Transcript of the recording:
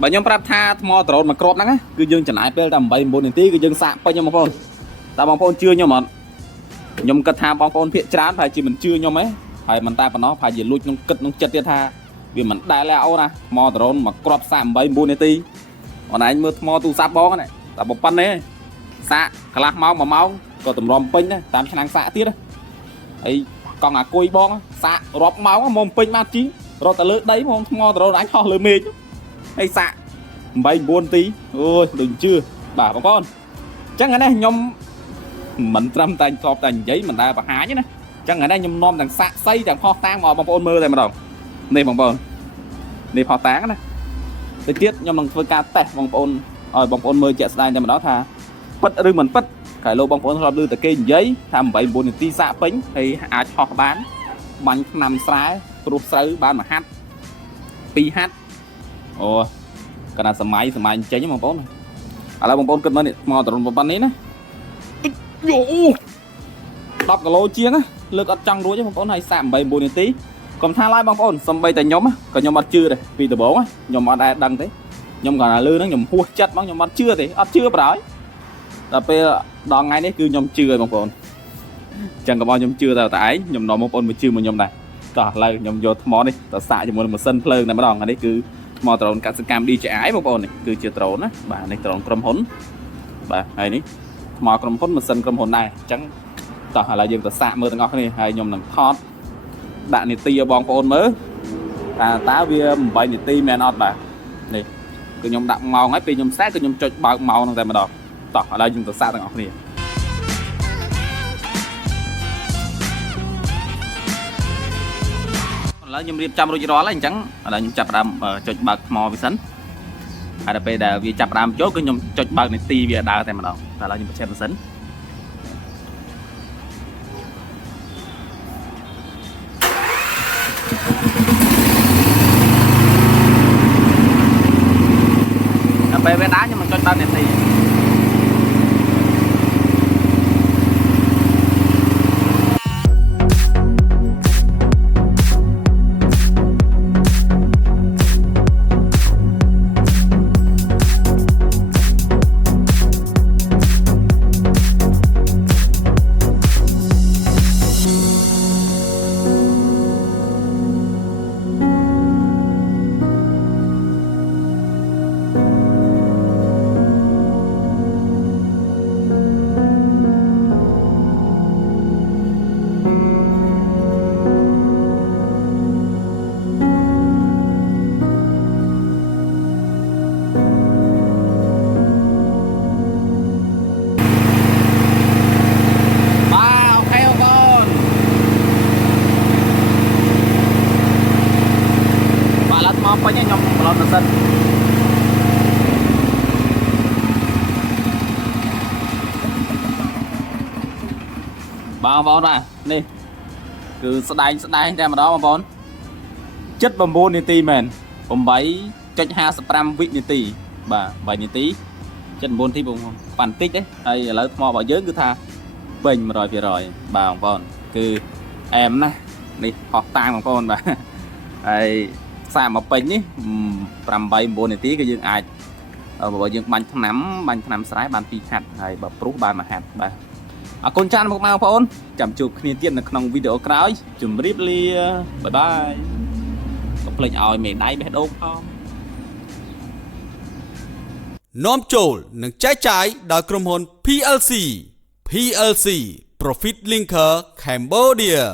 bà nhóm prap tha mò trộn mà crop nắng á cứ dương chẳng ai pel tầm 7 4 នាទី គឺយើងសាកពេញខ្ញុំបងប្អូនតើបងប្អូនជឿខ្ញុំអត់ខ្ញុំគិតថាបងប្អូនភាគច្រើនប្រហែលជាមិនជឿខ្ញុំហ៎ហើយមិនតែប៉ុណ្ណោះប្រហែលជាលួចក្នុងគិតក្នុងចិត្តទៀតថាវាមិនដែលទេអូនណាថ្មដ្រូនមកគ្រាប់សាក8 9នាទីអូនឯងមើលថ្មទូរស័ព្ទបងណាតែប៉ុណ្ណេះសាកកន្លះម៉ោង1ម៉ោងក៏តម្រាំពេញដែរតាមឆ្នាំងសាកទៀតហើយកង់អាគុយបងសាករាប់ម៉ោងមកពេញបានជីរត់ទៅលើដីហ្មងថ្មដ្រូនអញហោះលើមេឃហើយសាក8 9នាទីអូយដូចជឿបាទបងប្អូនអញ្ចឹងហ្នឹងខ្ញុំមិនត្រឹមតែធ្លាប់តែនិយាយមិនដែលបង្ហាញទេណាអញ្ចឹងហ្នឹងខ្ញុំនាំទាំងសាកសីទាំងផុសតាំងមកបងប្អូនមើលតែម្ដងនេះបងប្អូននេះផុសតាំងណាទៅទៀតខ្ញុំនឹងធ្វើការតេស្តបងប្អូនឲ្យបងប្អូនមើលជាក់ស្ដែងតែម្ដងថាពិតឬមិនពិតក្រោយលោកបងប្អូនធ្លាប់ឮតែគេនិយាយថា8 9នាទីសាកពេញហើយអាចហោះបានបាញ់ថ្នាំស្រែព្រោះស្រូវបាន1ហាត់2ហាត់អូកណ្ដាសម័យចេញបងប្អូនឥឡូវបងប្អូនគិតមើលនេះថ្មតរុនប៉ុណ្ណេះណាយោ10គីឡូជាងលើកអត់ចង់រួចទេបងប្អូនហើយសាក8 9នាទីកុំថាឡើយបងប្អូនសំបីតែខ្ញុំក៏ខ្ញុំអត់ជឿដែរពីដំបូងខ្ញុំអត់ដែលដឹងទេខ្ញុំគាត់ថាលឺហ្នឹងខ្ញុំហួសចិត្តមកខ្ញុំអត់ជឿទេអត់ជឿប្រហើយដល់ពេលដល់ថ្ងៃនេះគឺខ្ញុំជឿហើយបងប្អូនអញ្ចឹងកុំឲ្យខ្ញុំជឿតែឯងខ្ញុំនាំបងប្អូនមកជឿមកខ្ញុំដែរតោះឥឡូវខ្ញុំយកថ្មនេះទៅសាកជាមួយនឹងម៉ាស៊ីនភ្លើងតែម្ដងអានេះគឺថ្មដ្រូនកសិកម្ម DJI បងប្អូននេះគឺជាដ្រូនណាបាទនេះដ្រូនក្រុមហ៊ុនបាទហើយនេះថ្មក្រុមហ៊ុនម៉ាស៊ីនក្រុមហ៊ុនដែរអញ្ចឹងតោះឥឡូវយើងទៅសាកមើលទាំងអស់គ្នាហើយខ្ញុំនឹងថតដាក់នាទីឲ្យបងប្អូនមើលថាតើវា8នាទីមែនអត់បាទនេះគឺខ្ញុំដាក់ម៉ោងហើយពេលខ្ញុំសាកគឺខ្ញុំចុចបើកម៉ោងហ្នឹងតែម្ដងតោះឥឡូវយើងទៅសាកទាំងអស់គ្នាឥឡូវខ្ញុំរៀបចំរួចរាល់ហើយអញ្ចឹងឥឡូវខ្ញុំចាប់ផ្ដើមចុចបើកថ្មវាសិនហើយដល់ពេលដែលវាចាប់ផ្ដើមចូលគឺខ្ញុំចុចបើកនាទីវាដើរតែម្ដងតែឥឡូវខ្ញុំបញ្ឆេះម៉ាស៊ីនពេលវាដើរខ្ញុំមិនចុចបើកនាទីពេញខ្ញុំប្លន់ម៉ាស៊ីនបងប្អូនបាទនេះគឺស្ដែងតែម្ដងបងប្អូន79នាទីមែន 8.55 វិនាទីបាទ3នាទី79នាទីបងប្អូនប៉ាន់តិចទេហើយឥឡូវថ្មរបស់យើងគឺថាពេញ 100% បាទបងប្អូនគឺអែមណាស់នេះហោះតាំងបងប្អូនបាទហើយសាកមកពេញនេះ8 9នាទីគឺយើងអាចបើយើងបាញ់ថ្នាំស្រែបាន2ហាត់ហើយបើព្រុសបាន1ហាត់បាទអរគុណច្រើនមកបងប្អូនចាំជួបគ្នាទៀតនៅក្នុងវីដេអូក្រោយជម្រាបលាបាយបាយកុំភ្លេចឲ្យមេដៃបេះដូងផងនាំចូលនិងចែកចាយដោយក្រុមហ៊ុន PLC Profit Linker Cambodia